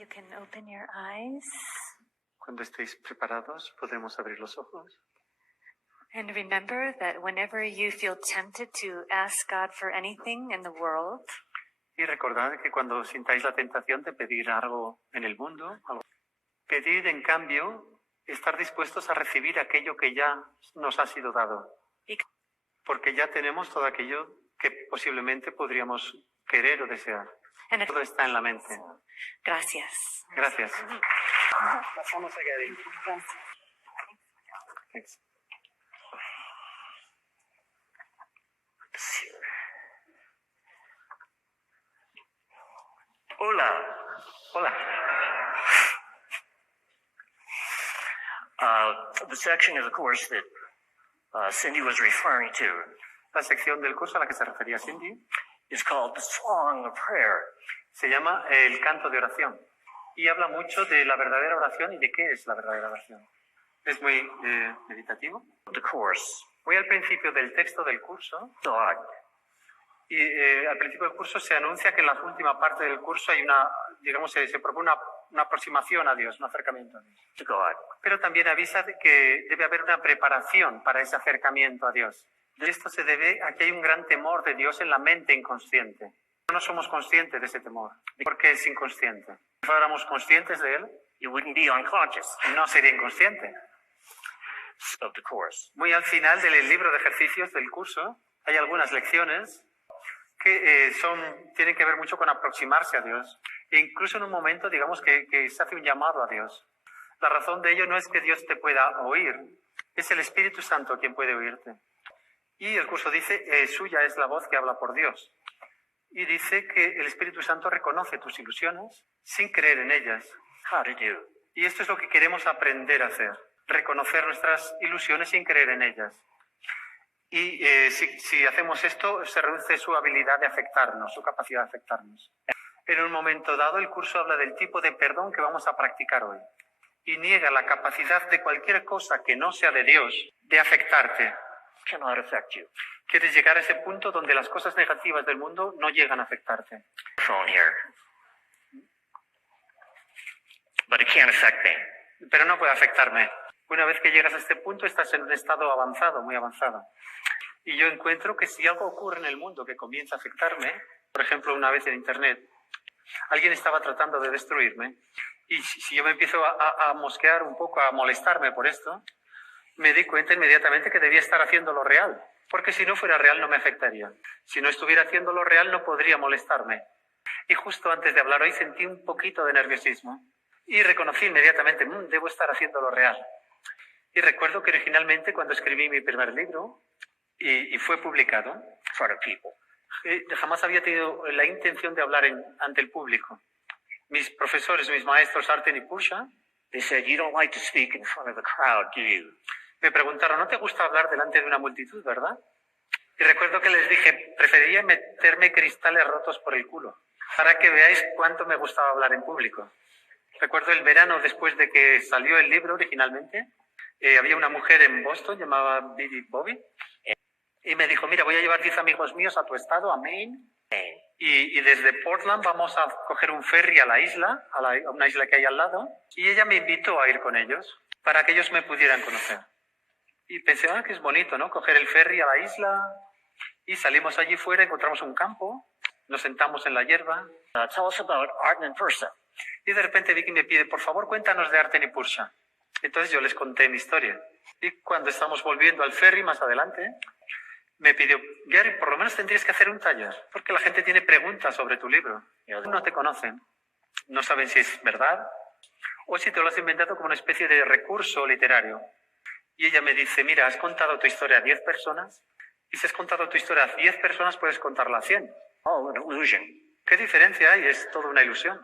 You can open your eyes. Cuando estéis preparados, podemos abrir los ojos. And remember that whenever you feel tempted to ask God for anything in the world, Y recordad que cuando sintáis la tentación de pedir algo en el mundo, pedid en cambio estar dispuestos a recibir aquello que ya nos ha sido dado. Porque ya tenemos todo aquello que posiblemente podríamos querer o desear. Todo está en la mente. Gracias. Gracias. Pasamos a Gary. Thanks. Hola. Hola. The section of the course that Cindy was referring to La sección del curso a la que se refería Cindy is called the Song of Prayer. se llama el canto de oración y habla mucho de la verdadera oración y de qué es la verdadera oración. Es muy meditativo. The course. Muy al principio del texto del curso God. y al principio del curso se anuncia que en la última parte del curso hay una, digamos, se propone una aproximación a Dios, un acercamiento a Dios. To God. Pero también avisa de que debe haber una preparación para ese acercamiento a Dios. Y esto se debe a que hay un gran temor de Dios en la mente inconsciente. No somos conscientes de ese temor, porque es inconsciente. Si fuéramos conscientes de él, You wouldn't be unconscious no sería inconsciente. of the course. Muy al final del libro de ejercicios del curso hay algunas lecciones que tienen que ver mucho con aproximarse a Dios. E incluso en un momento, digamos, que se hace un llamado a Dios. La razón de ello no es que Dios te pueda oír, es el Espíritu Santo quien puede oírte. Y el curso dice, suya es la voz que habla por Dios. Y dice que el Espíritu Santo reconoce tus ilusiones sin creer en ellas. How to do. Y esto es lo que queremos aprender a hacer. Reconocer nuestras ilusiones sin creer en ellas. Y si hacemos esto, se reduce su habilidad de afectarnos, su capacidad de afectarnos. En un momento dado, el curso habla del tipo de perdón que vamos a practicar hoy. Y niega la capacidad de cualquier cosa que no sea de Dios de afectarte. Cannot affect you. Quieres llegar a ese punto donde las cosas negativas del mundo no llegan a afectarte. Phone here. But it can't affect me. Pero no puede afectarme. Una vez que llegas a este punto, estás en un estado avanzado, muy avanzado. Y yo encuentro que si algo ocurre en el mundo que comienza a afectarme, por ejemplo, una vez en Internet, alguien estaba tratando de destruirme, y si yo me empiezo a mosquear un poco, a molestarme por esto, me di cuenta inmediatamente que debía estar haciendo lo real. Porque si no fuera real no me afectaría. Si no estuviera haciendo lo real no podría molestarme. Y justo antes de hablar hoy sentí un poquito de nerviosismo. Y reconocí inmediatamente, debo estar haciendo lo real. Y recuerdo que originalmente cuando escribí mi primer libro, y fue publicado, In front of people. jamás había tenido la intención de hablar ante el público. Mis profesores, mis maestros Arten y Pusha, They said, you don't like to speak in front of a crowd, do you? me preguntaron, ¿no te gusta hablar delante de una multitud, verdad? Y recuerdo que les dije, preferiría meterme cristales rotos por el culo, para que veáis cuánto me gustaba hablar en público. Recuerdo el verano después de que salió el libro originalmente, había una mujer en Boston llamada Bibi Bobby, y me dijo, mira, voy a llevar 10 amigos míos a tu estado, a Maine, y desde Portland vamos a coger un ferry a la isla, a una isla que hay al lado, y ella me invitó a ir con ellos, para que ellos me pudieran conocer. Y pensé, que es bonito, ¿no? Coger el ferry a la isla, y salimos allí fuera, encontramos un campo, nos sentamos en la hierba, Tell us about Arten and Pursa. y de repente Vicky me pide, por favor, cuéntanos de Arten y Pursa. Entonces yo les conté mi historia. Y cuando estamos volviendo al ferry más adelante, me pidió, Gary, por lo menos tendrías que hacer un taller, porque la gente tiene preguntas sobre tu libro. No te conocen, no saben si es verdad, o si te lo has inventado como una especie de recurso literario. Y ella me dice, mira, has contado tu historia a 10 personas, y si has contado tu historia a 10 personas, puedes contarla a 100. Oh, an illusion. ¿Qué diferencia hay? Es toda una ilusión.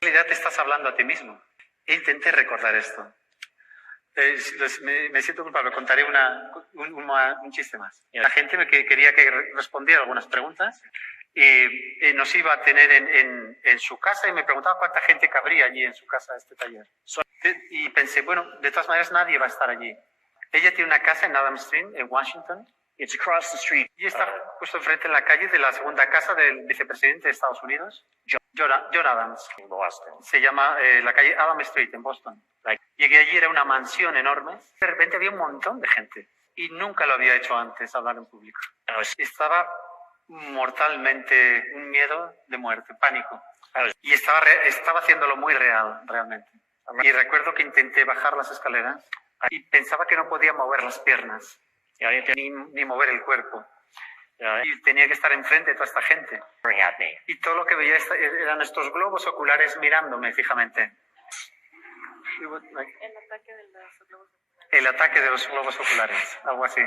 En realidad te estás hablando a ti mismo. E intenté recordar esto. Me siento culpable, contaré un chiste más. La gente quería que respondiera algunas preguntas y nos iba a tener en su casa y me preguntaba cuánta gente cabría allí en su casa este taller. Y pensé, bueno, de todas maneras nadie va a estar allí. Ella tiene una casa en Adams Street, en Washington, It's across the street. y está justo enfrente en la calle de la segunda casa del vicepresidente de Estados Unidos, John Adams. in Boston. Se llama la calle Adam Street en Boston. Llegué allí, era una mansión enorme. De repente había un montón de gente y nunca lo había hecho antes, hablar en público. And I was, Estaba mortalmente, un miedo de muerte, pánico. I was, Y estaba haciéndolo muy real, realmente. Y recuerdo que intenté bajar las escaleras y pensaba que no podía mover las piernas, ni mover el cuerpo. Y tenía que estar enfrente de toda esta gente. staring at me. Y todo lo que veía eran estos globos oculares mirándome fijamente. El ataque de los globos oculares, algo así.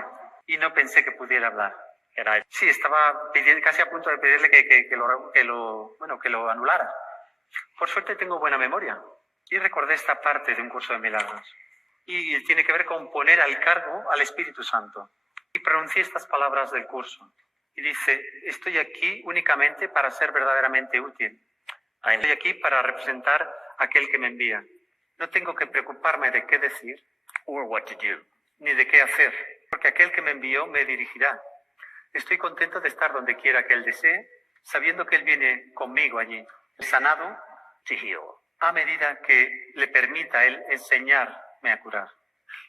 Y no pensé que pudiera hablar. And I, Sí, estaba casi a punto de pedirle que lo anulara. Por suerte tengo buena memoria. Y recordé esta parte de un curso de milagros. Y tiene que ver con poner al cargo al Espíritu Santo. Y pronuncié estas palabras del curso. Y dice, estoy aquí únicamente para ser verdaderamente útil. Estoy aquí para representar a aquel que me envía. No tengo que preocuparme de qué decir, or what to do. ni de qué hacer, porque aquel que me envió me dirigirá. Estoy contento de estar donde quiera que Él desee, sabiendo que Él viene conmigo allí, sanado, To heal. a medida que le permita a Él enseñarme a curar.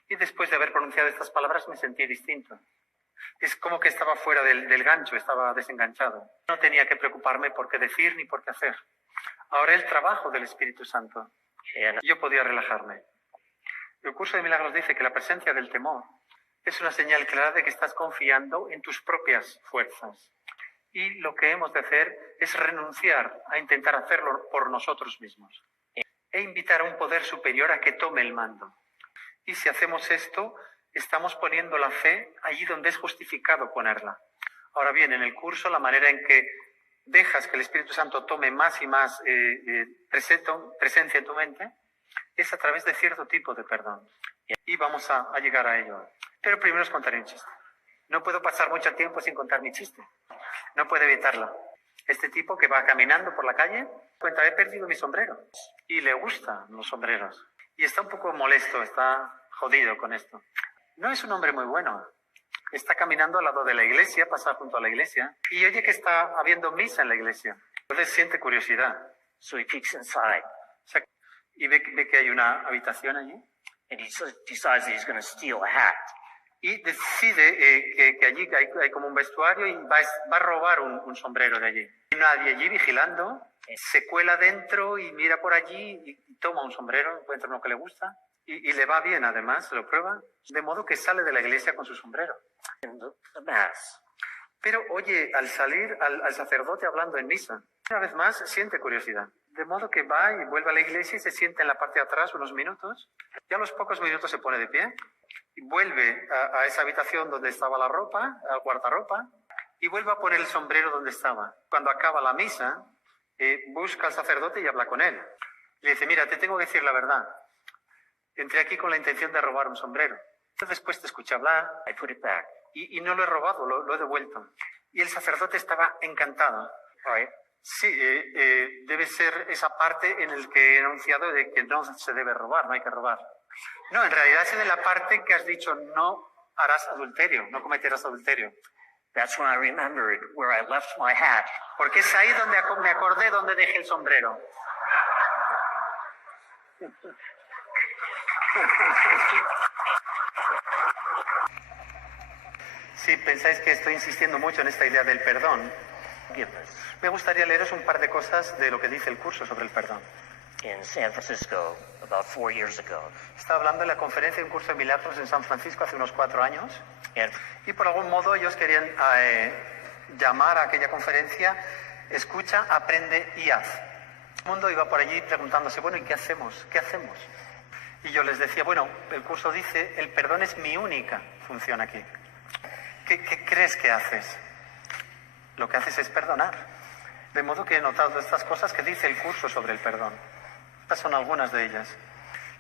Y después de haber pronunciado estas palabras me sentí distinto. Es como que estaba fuera del gancho, estaba desenganchado. No tenía que preocuparme por qué decir ni por qué hacer. Ahora el trabajo del Espíritu Santo. And Yo podía relajarme. El curso de milagros dice que la presencia del temor es una señal clara de que estás confiando en tus propias fuerzas. Y lo que hemos de hacer es renunciar a intentar hacerlo por nosotros mismos e invitar a un poder superior a que tome el mando. Y si hacemos esto, estamos poniendo la fe allí donde es justificado ponerla. Ahora bien, en el curso, la manera en que dejas que el Espíritu Santo tome más y más presencia en tu mente es a través de cierto tipo de perdón. Y vamos a llegar a ello. Pero primero os contaré un chiste. No puedo pasar mucho tiempo sin contar mi chiste. No puedo evitarlo. Este tipo que va caminando por la calle cuenta, he perdido mi sombrero. Y le gustan los sombreros. Y está un poco molesto, está jodido con esto. No es un hombre muy bueno. Está caminando al lado de la iglesia, pasa junto a la iglesia, y oye que está habiendo misa en la iglesia. Entonces siente curiosidad. so he peeks inside O sea, y ve que hay una habitación allí. and he decides that he's going to steal a hat. Y decide que allí hay como un vestuario y va a robar un sombrero de allí. Hay nadie allí vigilando, se cuela dentro y mira por allí y toma un sombrero, encuentra uno que le gusta y le va bien además, se lo prueba, de modo que sale de la iglesia con su sombrero. In the mass. Pero oye, al salir al sacerdote hablando en misa, una vez más siente curiosidad. De modo que va y vuelve a la iglesia y se sienta en la parte de atrás unos minutos. Y a los pocos minutos se pone de pie y vuelve a esa habitación donde estaba la ropa, al guardarropa, y vuelve a poner el sombrero donde estaba. Cuando acaba la misa, busca al sacerdote y habla con él. Le dice, mira, te tengo que decir la verdad. Entré aquí con la intención de robar un sombrero. Entonces después te escuché hablar I put it back. y no lo he robado, lo he devuelto. Y el sacerdote estaba encantado. All right. Sí, debe ser esa parte en la que he enunciado de que no se debe robar, no hay que robar. No, en realidad es en la parte en que has dicho no harás adulterio, no cometerás adulterio. That's when I remembered where I left my hat. Porque es ahí donde me acordé donde dejé el sombrero. Si pensáis que estoy insistiendo mucho en esta idea del perdón, Forgiveness. me gustaría leeros un par de cosas de lo que dice el curso sobre el perdón. In San Francisco, about 4 years ago. Estaba hablando en la conferencia de un curso de milagros en San Francisco hace unos 4 años And y por algún modo ellos querían llamar a aquella conferencia Escucha, aprende y haz. El mundo iba por allí preguntándose, bueno, ¿y qué hacemos? ¿Qué hacemos? Y yo les decía, bueno, el curso dice, el perdón es mi única función aquí. ¿Qué crees que haces? Lo que haces es perdonar. De modo que he notado estas cosas que dice el curso sobre el perdón. Estas son algunas de ellas.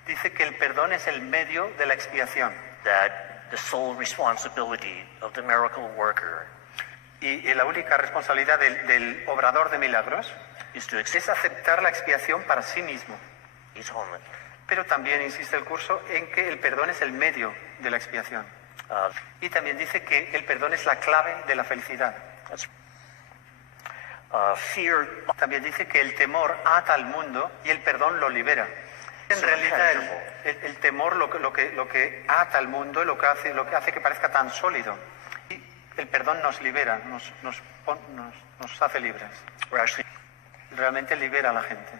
Dice que el perdón es el medio de la expiación. that the sole responsibility of the miracle worker Y la única responsabilidad del obrador de milagros is to es accept aceptar la expiación para sí mismo. atonement. Pero también insiste el curso en que el perdón es el medio de la expiación. Y también dice que el perdón es la clave de la felicidad. That's Fear También dice que el temor ata al mundo y el perdón lo libera. En realidad el temor lo que ata al mundo y lo que hace que parezca tan sólido. Y el perdón nos libera, nos hace libres. Realmente libera a la gente.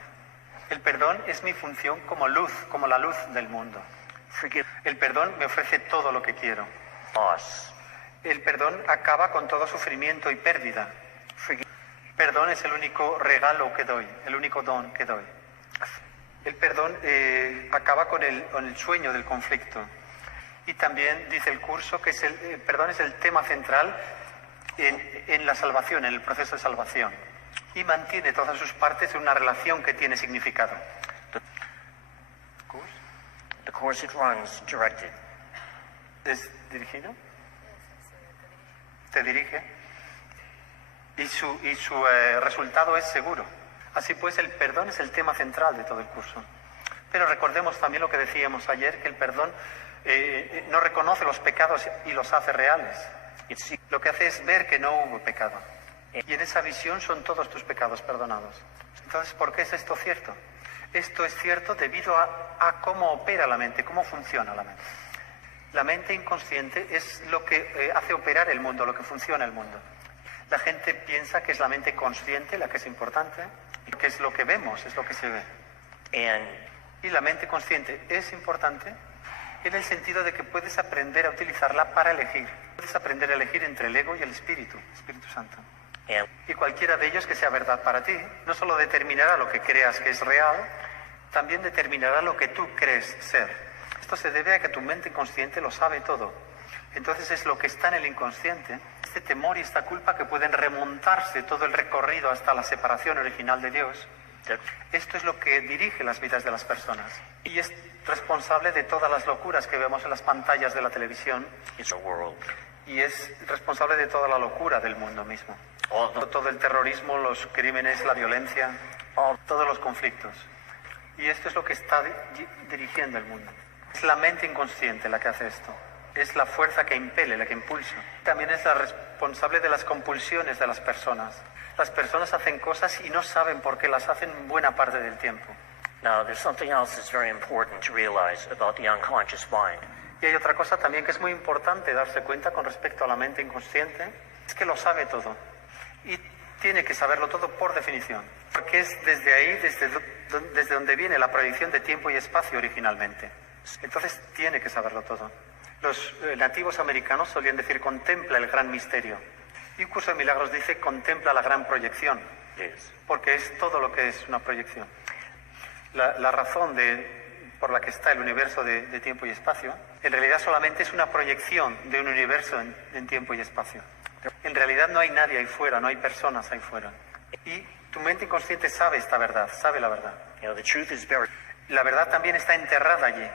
El perdón es mi función como luz, como la luz del mundo. El perdón me ofrece todo lo que quiero. El perdón acaba con todo sufrimiento y pérdida. Perdón es el único regalo que doy, el único don que doy. El perdón acaba con el sueño del conflicto. Y también dice el curso que el perdón es el tema central en la salvación, en el proceso de salvación. Y mantiene todas sus partes en una relación que tiene significado. the course it runs directed. ¿Es dirigido? Te dirige. Y su resultado es seguro. Así pues, el perdón es el tema central de todo el curso. Pero recordemos también lo que decíamos ayer, que el perdón no reconoce los pecados y los hace reales. Lo que hace es ver que no hubo pecado. Y en esa visión son todos tus pecados perdonados. Entonces, ¿por qué es esto cierto? Esto es cierto debido a cómo opera la mente, cómo funciona la mente. La mente inconsciente es lo que hace operar el mundo, lo que funciona el mundo. La gente piensa que es la mente consciente la que es importante, que es lo que vemos, es lo que se ve. Y la mente consciente es importante en el sentido de que puedes aprender a utilizarla para elegir. Puedes aprender a elegir entre el ego y el Espíritu Santo. Y cualquiera de ellos que sea verdad para ti, no solo determinará lo que creas que es real, también determinará lo que tú crees ser. Esto se debe a que tu mente inconsciente lo sabe todo. Entonces es lo que está en el inconsciente, este temor y esta culpa que pueden remontarse todo el recorrido hasta la separación original de Dios. Esto es lo que dirige las vidas de las personas. Y es responsable de todas las locuras que vemos en las pantallas de la televisión. Y es responsable de toda la locura del mundo mismo. Todo el terrorismo, los crímenes, la violencia, todos los conflictos. Y esto es lo que está dirigiendo el mundo. Es la mente inconsciente la que hace esto. Es la fuerza que impele, la que impulsa. También es la responsable de las compulsiones de las personas. Las personas hacen cosas y no saben por qué las hacen buena parte del tiempo. Now, there's something else that's very important to realize about the unconscious mind. Y hay otra cosa también que es muy importante darse cuenta con respecto a la mente inconsciente, es que lo sabe todo. Y tiene que saberlo todo por definición. Porque es desde ahí, desde donde viene la proyección de tiempo y espacio originalmente. Entonces tiene que saberlo todo. Los nativos americanos solían decir contempla el gran misterio. Y un curso de milagros dice contempla la gran proyección. Porque es todo lo que es una proyección. La razón por la que está el universo de tiempo y espacio, en realidad solamente es una proyección de un universo en tiempo y espacio. En realidad no hay nadie ahí fuera, no hay personas ahí fuera. Y tu mente inconsciente sabe esta verdad, sabe la verdad. The truth is buried. La verdad también está enterrada allí,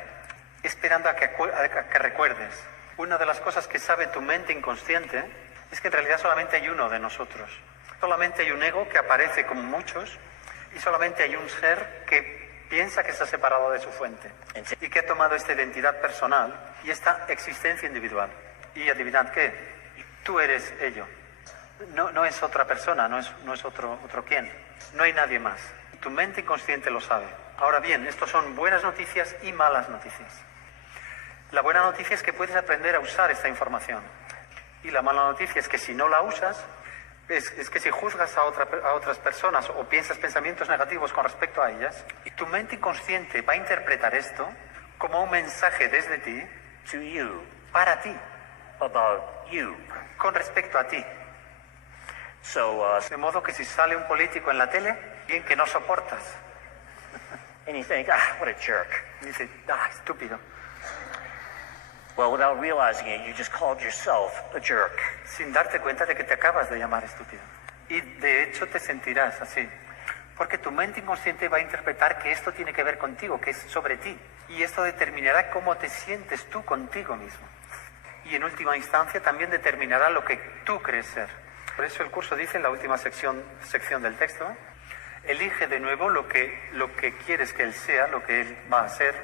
esperando a que recuerdes. Una de las cosas que sabe tu mente inconsciente es que en realidad solamente hay uno de nosotros. Solamente hay un ego que aparece como muchos y solamente hay un ser que piensa que está separado de su fuente y que ha tomado esta identidad personal y esta existencia individual. Y adivinad qué, tú eres ello. No es otra persona, no es otro quién. No hay nadie más. Tu mente inconsciente lo sabe. Ahora bien, estos son buenas noticias y malas noticias. La buena noticia es que puedes aprender a usar esta información. Y la mala noticia es que si no la usas, es que si juzgas a otras personas o piensas pensamientos negativos con respecto a ellas, tu mente inconsciente va a interpretar esto como un mensaje desde ti, To you, para ti, about you. con respecto a ti. So, De modo que si sale un político en la tele, bien que no soportas, and you think, what a jerk. dice, estúpido. Well, without realizing it, you just called yourself a jerk. Sin darte cuenta de que te acabas de llamar estúpido. Y de hecho te sentirás así. Porque tu mente inconsciente va a interpretar que esto tiene que ver contigo, que es sobre ti. Y esto determinará cómo te sientes tú contigo mismo. Y en última instancia también determinará lo que tú crees ser. Por eso el curso dice en la última sección del texto, elige de nuevo lo que quieres que él sea, lo que él va a ser,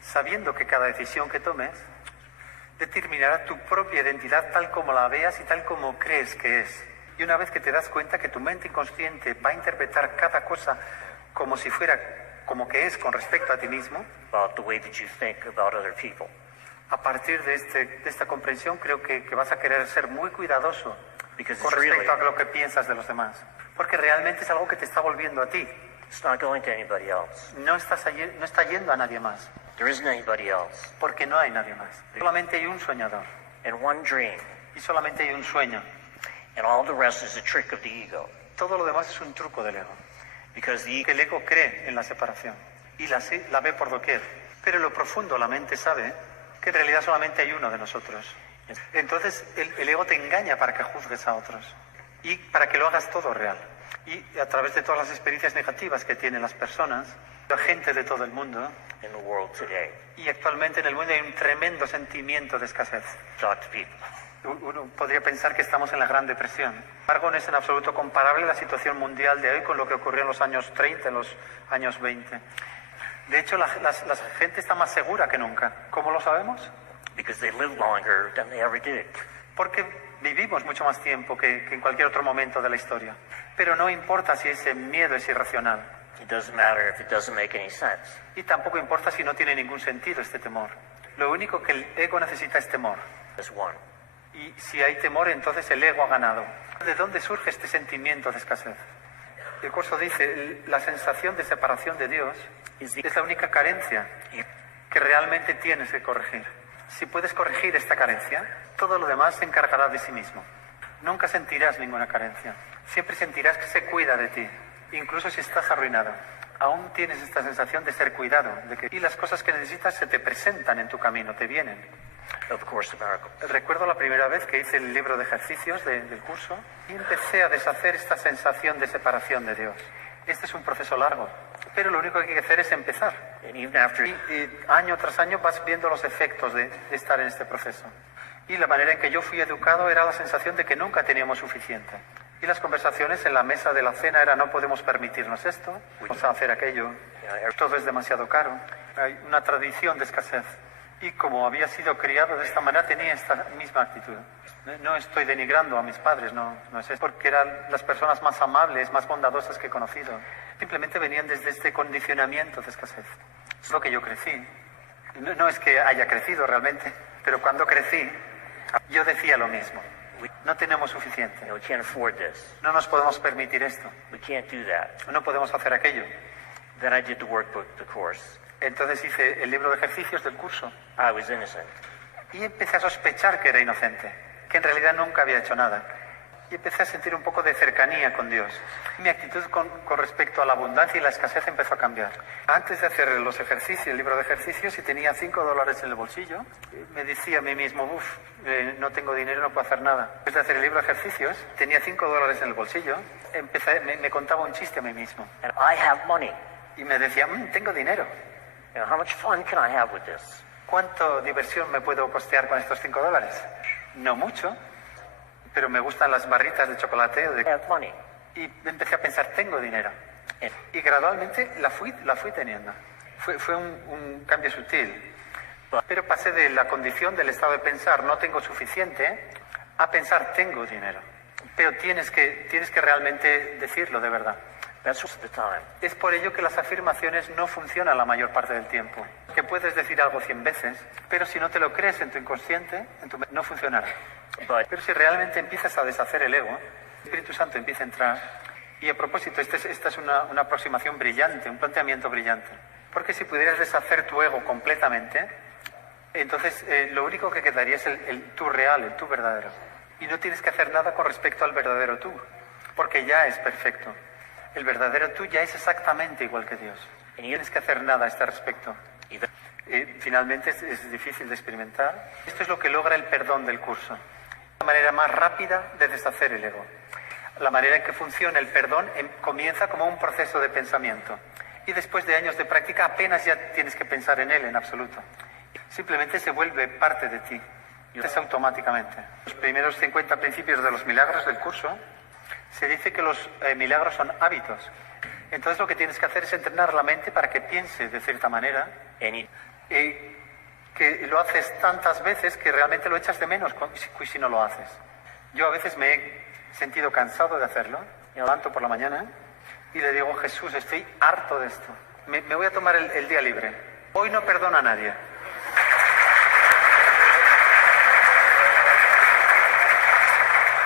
sabiendo que cada decisión que tomes determinará tu propia identidad tal como la veas y tal como crees que es. Y una vez que te das cuenta que tu mente inconsciente va a interpretar cada cosa como si fuera, como que es con respecto a ti mismo, about the way that you think about other people. a partir de esta comprensión creo que vas a querer ser muy cuidadoso Because con it's really, respecto a lo que piensas de los demás. Porque realmente es algo que te está volviendo a ti. it's not going to anybody else. No está yendo a nadie más. There isn't anybody else. Porque no hay nadie más. Solamente hay un soñador. And one dream. Y solamente hay un sueño. And all the rest is a trick of the ego. Todo lo demás es un truco del ego. Because the Que el ego cree en la separación. Y la ve por doquier. Pero en lo profundo la mente sabe que en realidad solamente hay uno de nosotros. Entonces el ego te engaña para que juzgues a otros. Y para que lo hagas todo real. Y a través de todas las experiencias negativas que tienen las personas, la gente de todo el mundo, in the world today. y actualmente en el mundo hay un tremendo sentimiento de escasez. Talk to people. Uno podría pensar que estamos en la Gran Depresión. Sin embargo, no es en absoluto comparable la situación mundial de hoy con lo que ocurrió en los años 30, en los años 20. De hecho, la gente está más segura que nunca. ¿Cómo lo sabemos? Because they live longer than they ever did. Porque vivimos mucho más tiempo que en cualquier otro momento de la historia. Pero no importa si ese miedo es irracional. It doesn't matter if it doesn't make any sense. Y tampoco importa si no tiene ningún sentido este temor. Lo único que el ego necesita es temor. It's one. Y si hay temor, entonces el ego ha ganado. ¿De dónde surge este sentimiento de escasez? El curso dice, la sensación de separación de Dios es la única carencia que realmente tienes que corregir. Si puedes corregir esta carencia, todo lo demás se encargará de sí mismo. Nunca sentirás ninguna carencia. Siempre sentirás que se cuida de ti, incluso si estás arruinado. Aún tienes esta sensación de ser cuidado, y las cosas que necesitas se te presentan en tu camino, te vienen. Of Course in Miracles. Recuerdo la primera vez que hice el libro de ejercicios del curso y empecé a deshacer esta sensación de separación de Dios. Este es un proceso largo, pero lo único que hay que hacer es empezar. And even after Y año tras año vas viendo los efectos de estar en este proceso. Y la manera en que yo fui educado era la sensación de que nunca teníamos suficiente. Y las conversaciones en la mesa de la cena era no podemos permitirnos esto, vamos a hacer aquello, todo es demasiado caro. Hay una tradición de escasez. Y como había sido criado de esta manera, tenía esta misma actitud. No estoy denigrando a mis padres, no es eso, porque eran las personas más amables, más bondadosas que he conocido. Simplemente venían desde este condicionamiento de escasez. Es lo que yo crecí. No es que haya crecido realmente, pero cuando crecí, yo decía lo mismo. No tenemos suficiente. we can't afford this. No nos podemos permitir esto. We can't do that. No podemos hacer aquello. Then I did the workbook, the course. Entonces hice el libro de ejercicios del curso. I was innocent. Y empecé a sospechar que era inocente, que en realidad nunca había hecho nada. Y empecé a sentir un poco de cercanía con Dios. Mi actitud con respecto a la abundancia y la escasez empezó a cambiar. Antes de hacer los ejercicios, el libro de ejercicios, si tenía $5 en el bolsillo, me decía a mí mismo, no tengo dinero, no puedo hacer nada. Después de hacer el libro de ejercicios, tenía $5 en el bolsillo, me contaba un chiste a mí mismo. And I have money. Y me decía, tengo dinero. You know, how much fun can I have with this? ¿Cuánto diversión me puedo costear con estos $5? No mucho, pero me gustan las barritas de chocolate. I have money. Y empecé a pensar, tengo dinero. And Y gradualmente la fui teniendo. Fue un cambio sutil. Pero pasé de la condición del estado de pensar, no tengo suficiente, a pensar, tengo dinero. Pero tienes que realmente decirlo de verdad. that's most of the time. Es por ello que las afirmaciones no funcionan la mayor parte del tiempo. Que puedes decir algo 100 veces, pero si no te lo crees en tu inconsciente, no funcionará. But Pero si realmente empiezas a deshacer el ego, el Espíritu Santo empieza a entrar. Y a propósito, esta es una aproximación brillante, un planteamiento brillante. Porque si pudieras deshacer tu ego completamente, entonces lo único que quedaría es el tú real, el tú verdadero. Y no tienes que hacer nada con respecto al verdadero tú, porque ya es perfecto. El verdadero tú ya es exactamente igual que Dios. Y no tienes que hacer nada a este respecto. even Finalmente es difícil de experimentar. Esto es lo que logra el perdón del curso. La manera más rápida de deshacer el ego. La manera en que funciona el perdón comienza como un proceso de pensamiento. Y después de años de práctica apenas ya tienes que pensar en él en absoluto. Simplemente se vuelve parte de ti. Y es automáticamente. Los primeros 50 principios de los milagros del curso se dice que los milagros son hábitos. Entonces lo que tienes que hacer es entrenar la mente para que piense de cierta manera, any que lo haces tantas veces que realmente lo echas de menos si no lo haces. Yo a veces me he he sentido cansado de hacerlo. Me levanto por la mañana y le digo, Jesús, estoy harto de esto. Me voy a tomar el día libre. Hoy no perdono a nadie.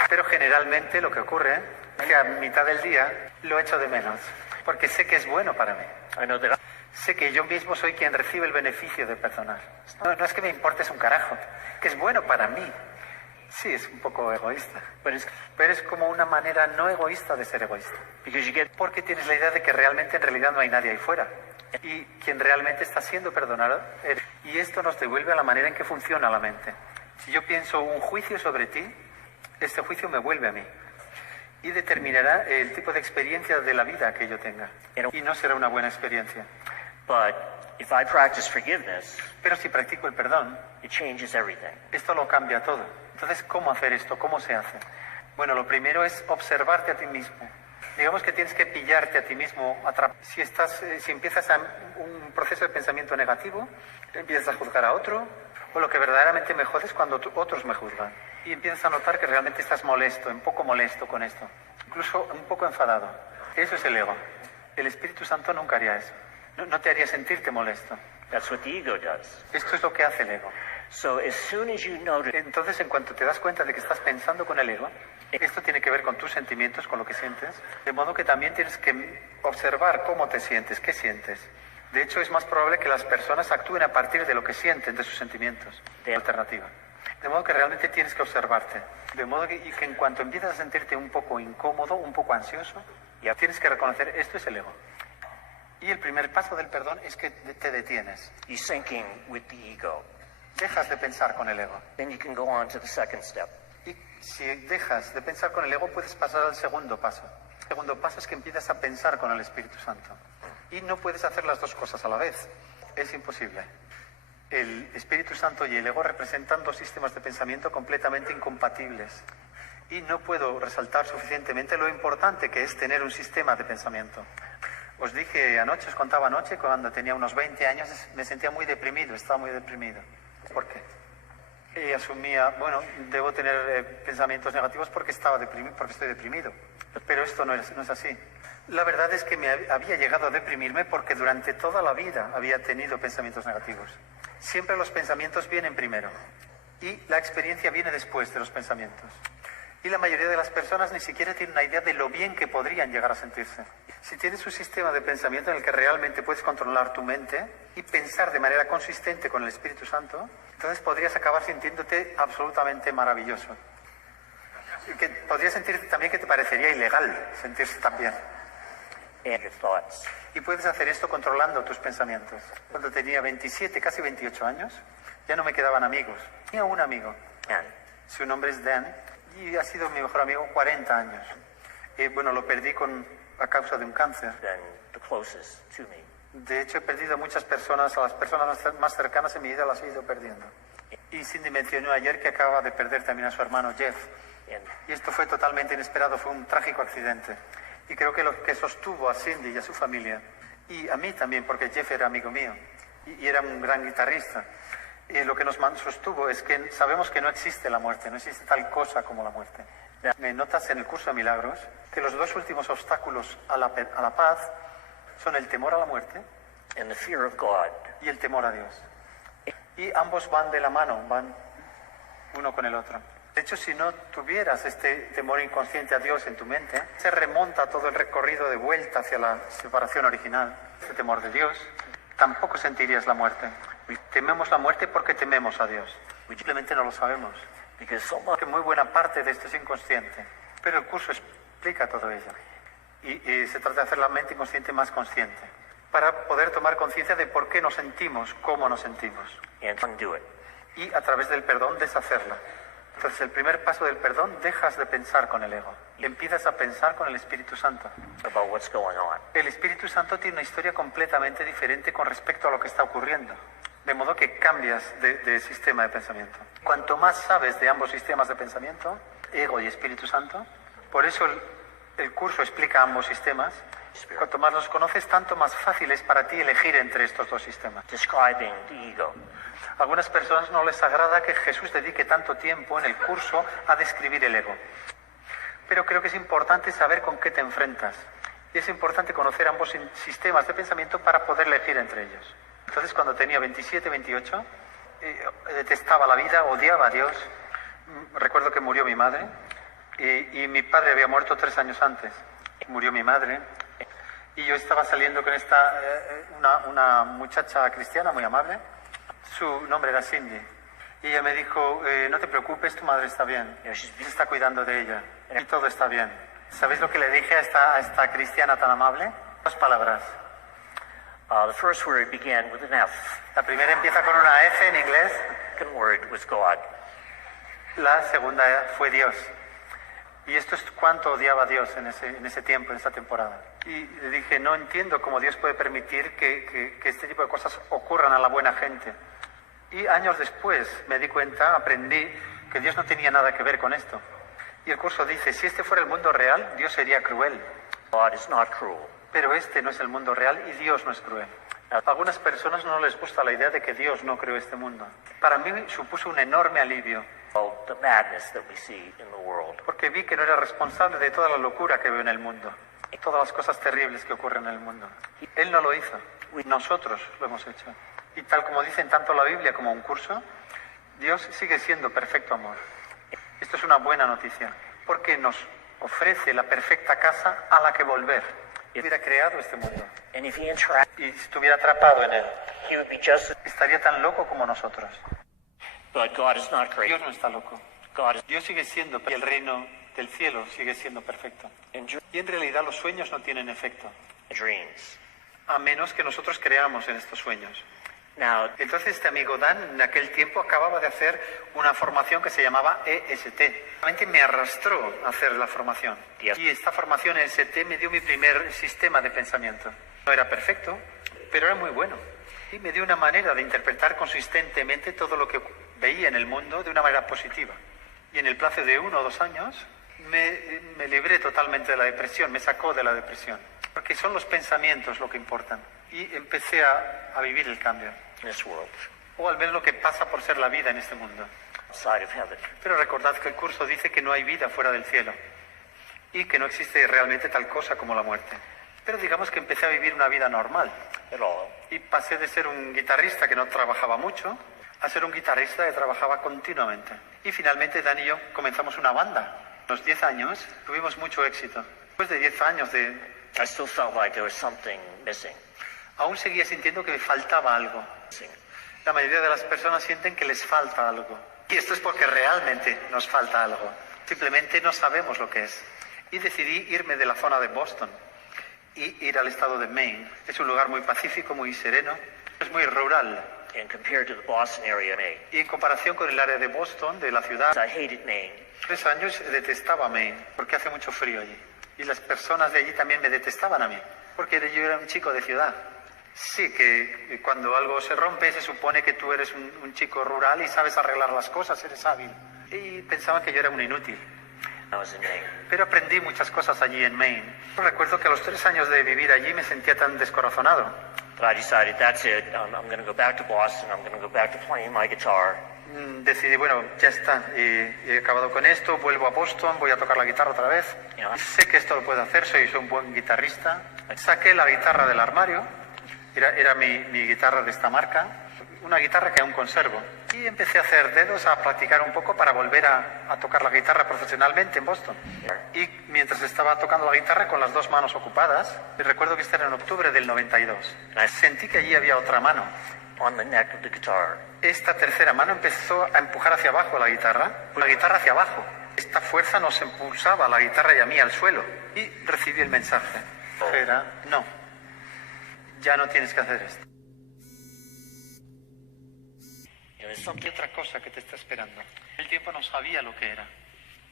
Pero generalmente lo que ocurre es que a mitad del día lo echo de menos, porque sé que es bueno para mí. I know that Sé que yo mismo soy quien recibe el beneficio de perdonar. No es que me importes un carajo, que es bueno para mí. Sí, es un poco egoísta, pero es como una manera no egoísta de ser egoísta. because you get Porque tienes la idea de que realmente en realidad no hay nadie ahí fuera. Y quien realmente está siendo perdonado eres. Y esto nos devuelve a la manera en que funciona la mente. Si yo pienso un juicio sobre ti, este juicio me vuelve a mí. Y determinará el tipo de experiencia de la vida que yo tenga. Y no será una buena experiencia. but if I practice forgiveness, Pero si practico el perdón, it changes everything. esto lo cambia todo. Entonces, ¿cómo hacer esto? ¿Cómo se hace? Bueno, lo primero es observarte a ti mismo. Digamos que tienes que pillarte a ti mismo. Si empiezas un proceso de pensamiento negativo, empiezas a juzgar a otro, o lo que verdaderamente me jode es cuando otros me juzgan. Y empiezas a notar que realmente estás molesto, un poco molesto con esto. Incluso un poco enfadado. Eso es el ego. El Espíritu Santo nunca haría eso. No te haría sentirte molesto. That's what the ego does. Esto es lo que hace el ego. So as soon as you notice Entonces, en cuanto te das cuenta de que estás pensando con el ego, esto tiene que ver con tus sentimientos, con lo que sientes, de modo que también tienes que observar cómo te sientes, qué sientes. De hecho, es más probable que las personas actúen a partir de lo que sienten, de sus sentimientos. De alternativa. De modo que realmente tienes que observarte. De modo que en cuanto empiezas a sentirte un poco incómodo, un poco ansioso, ya tienes que reconocer, esto es el ego. Y el primer paso del perdón es que te detienes. you're syncing with the ego, Dejas de pensar con el ego. then you can go on to the second step. Y si dejas de pensar con el ego, puedes pasar al segundo paso. El segundo paso es que empiezas a pensar con el Espíritu Santo. Y no puedes hacer las dos cosas a la vez. Es imposible. El Espíritu Santo y el ego representan dos sistemas de pensamiento completamente incompatibles. Y no puedo resaltar suficientemente lo importante que es tener un sistema de pensamiento. Os dije anoche, os contaba anoche, cuando tenía unos 20 años, me sentía muy deprimido, estaba muy deprimido. ¿Por qué? Y asumía, bueno, debo tener pensamientos negativos porque porque estoy deprimido. Pero esto no es así. La verdad es que me había llegado a deprimirme porque durante toda la vida había tenido pensamientos negativos. Siempre los pensamientos vienen primero y la experiencia viene después de los pensamientos. Y la mayoría de las personas ni siquiera tienen una idea de lo bien que podrían llegar a sentirse. Si tienes un sistema de pensamiento en el que realmente puedes controlar tu mente y pensar de manera consistente con el Espíritu Santo, entonces podrías acabar sintiéndote absolutamente maravilloso. Y que podrías sentirte también que te parecería ilegal sentirse tan bien. And your thoughts. Y puedes hacer esto controlando tus pensamientos. Cuando tenía 27, casi 28 años, ya no me quedaban amigos. Tenía un amigo. And Su nombre es Dan y ha sido mi mejor amigo 40 años. Bueno, lo perdí a causa de un cáncer. then the closest to me. De hecho, he perdido a muchas personas, a las personas más cercanas en mi vida las he ido perdiendo. Y Cindy mencionó ayer que acaba de perder también a su hermano Jeff. And Y esto fue totalmente inesperado, fue un trágico accidente. Y creo que lo que sostuvo a Cindy y a su familia, y a mí también, porque Jeff era amigo mío, y era un gran guitarrista, y lo que nos sostuvo es que sabemos que no existe la muerte, no existe tal cosa como la muerte. Me notas en el curso de milagros que los dos últimos obstáculos a la paz son el temor a la muerte and the fear of God. y el temor a Dios. Y ambos van de la mano, van uno con el otro. De hecho, si no tuvieras este temor inconsciente a Dios en tu mente, se remonta todo el recorrido de vuelta hacia la separación original, este temor de Dios, tampoco sentirías la muerte. Tememos la muerte porque tememos a Dios. Simplemente no lo sabemos. Because so much Porque muy buena parte de esto es inconsciente. Pero el curso explica todo ello. Y se trata de hacer la mente inconsciente más consciente. Para poder tomar conciencia de por qué nos sentimos, cómo nos sentimos. and undo it. Y a través del perdón deshacerla. Entonces, el primer paso del perdón, dejas de pensar con el ego. Empiezas a pensar con el Espíritu Santo. About what's going on. El Espíritu Santo tiene una historia completamente diferente con respecto a lo que está ocurriendo. De modo que cambias de sistema de pensamiento. Cuanto más sabes de ambos sistemas de pensamiento, ego y Espíritu Santo, por eso el curso explica ambos sistemas. Cuanto más los conoces, tanto más fácil es para ti elegir entre estos dos sistemas. Describing the ego. A algunas personas no les agrada que Jesús dedique tanto tiempo en el curso a describir el ego. Pero creo que es importante saber con qué te enfrentas. Y es importante conocer ambos sistemas de pensamiento para poder elegir entre ellos. Entonces, cuando tenía 27, 28, detestaba la vida, odiaba a Dios. Recuerdo que murió mi madre y mi padre había muerto 3 años antes. Murió mi madre y yo estaba saliendo con una muchacha cristiana muy amable. Su nombre era Cindy. Y ella me dijo, no te preocupes, tu madre está bien. Se está cuidando de ella y todo está bien. ¿Sabéis lo que le dije a esta cristiana tan amable? 2 palabras. The first word began with an F. La primera empieza con una F en inglés. The second word was God. La segunda fue Dios. Y esto es cuánto odiaba a Dios en ese tiempo, en esa temporada. Y le dije, no entiendo cómo Dios puede permitir que este tipo de cosas ocurran a la buena gente. Y años después me di cuenta, aprendí que Dios no tenía nada que ver con esto. Y el curso dice, si este fuera el mundo real, Dios sería cruel. God is not cruel. Pero este no es el mundo real y Dios no es cruel. A algunas personas no les gusta la idea de que Dios no creó este mundo. Para mí supuso un enorme alivio. The madness that we see in the world. Porque vi que no era responsable de toda la locura que veo en el mundo. Todas las cosas terribles que ocurren en el mundo. Él no lo hizo. Nosotros lo hemos hecho. Y tal como dicen tanto la Biblia como un curso, Dios sigue siendo perfecto amor. Esto es una buena noticia. Porque nos ofrece la perfecta casa a la que volver. Hubiera creado este mundo. And if he interacted, Y si estuviera atrapado en él, he would be just as. estaría tan loco como nosotros. But God is not crazy. Dios no está loco. God is. Dios sigue siendo, y el reino del cielo sigue siendo perfecto. And Y en realidad los sueños no tienen efecto, dreams. a menos que nosotros creamos en estos sueños. Now, Entonces este amigo Dan en aquel tiempo acababa de hacer una formación que se llamaba EST. Realmente me arrastró a hacer la formación. Y esta formación EST me dio mi primer sistema de pensamiento. No era perfecto, pero era muy bueno. Y me dio una manera de interpretar consistentemente todo lo que veía en el mundo de una manera positiva. Y en el plazo de 1 o 2 años me libré totalmente de la depresión, me sacó de la depresión. Porque son los pensamientos lo que importan. Y empecé a vivir el cambio. in this world, O al menos lo que pasa por ser la vida en este mundo. outside of heaven. Pero recordad que el curso dice que no hay vida fuera del cielo. Y que no existe realmente tal cosa como la muerte. Pero digamos que empecé a vivir una vida normal. At all. Y pasé de ser un guitarrista que no trabajaba mucho a ser un guitarrista que trabajaba continuamente. Y finalmente Dan y yo comenzamos una banda. A los 10 años tuvimos mucho éxito. Después de 10 años I still felt like there was something missing. aún seguía sintiendo que me faltaba algo. La mayoría de las personas sienten que les falta algo. Y esto es porque realmente nos falta algo. Simplemente no sabemos lo que es. Y decidí irme de la zona de Boston y ir al estado de Maine. Es un lugar muy pacífico, muy sereno. Es muy rural. And compared to the Boston area, Maine, Y en comparación con el área de Boston, de la ciudad, I hated Maine. 3 años detestaba Maine porque hace mucho frío allí. Y las personas de allí también me detestaban a mí porque yo era un chico de ciudad. Sí, que cuando algo se rompe se supone que tú eres un chico rural y sabes arreglar las cosas, eres hábil. Y pensaban que yo era un inútil. I was in Maine. Pero aprendí muchas cosas allí en Maine. Recuerdo que a los 3 años de vivir allí me sentía tan descorazonado. But I decided that's it. I'm going to go back to Boston. I'm going to go back to playing my guitar. Decidí, bueno, ya está, he acabado con esto, vuelvo a Boston, voy a tocar la guitarra otra vez. Ya. Sé que esto lo puedo hacer, soy un buen guitarrista. Saqué la guitarra del armario, era mi guitarra de esta marca, una guitarra que aún conservo. Y empecé a hacer dedos, a practicar un poco para volver a tocar la guitarra profesionalmente en Boston. Y mientras estaba tocando la guitarra con las 2 manos ocupadas, y recuerdo que esto era en octubre del 92, sentí que allí había otra mano. On the neck of the guitar. Esta tercera mano empezó a empujar hacia abajo la guitarra hacia abajo. Esta fuerza nos impulsaba a la guitarra y a mí al suelo. Y recibí el mensaje. Era, no, ya no tienes que hacer esto. There's Hay something otra cosa que te está esperando. El tiempo no sabía lo que era,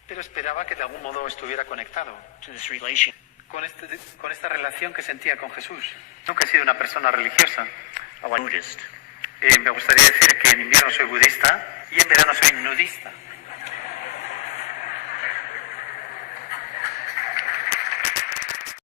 pero esperaba que de algún modo estuviera conectado to this relation. con esta relación que sentía con Jesús. Nunca he sido una persona religiosa. I'm a Buddhist. Me gustaría decir que en invierno soy budista y en verano soy nudista.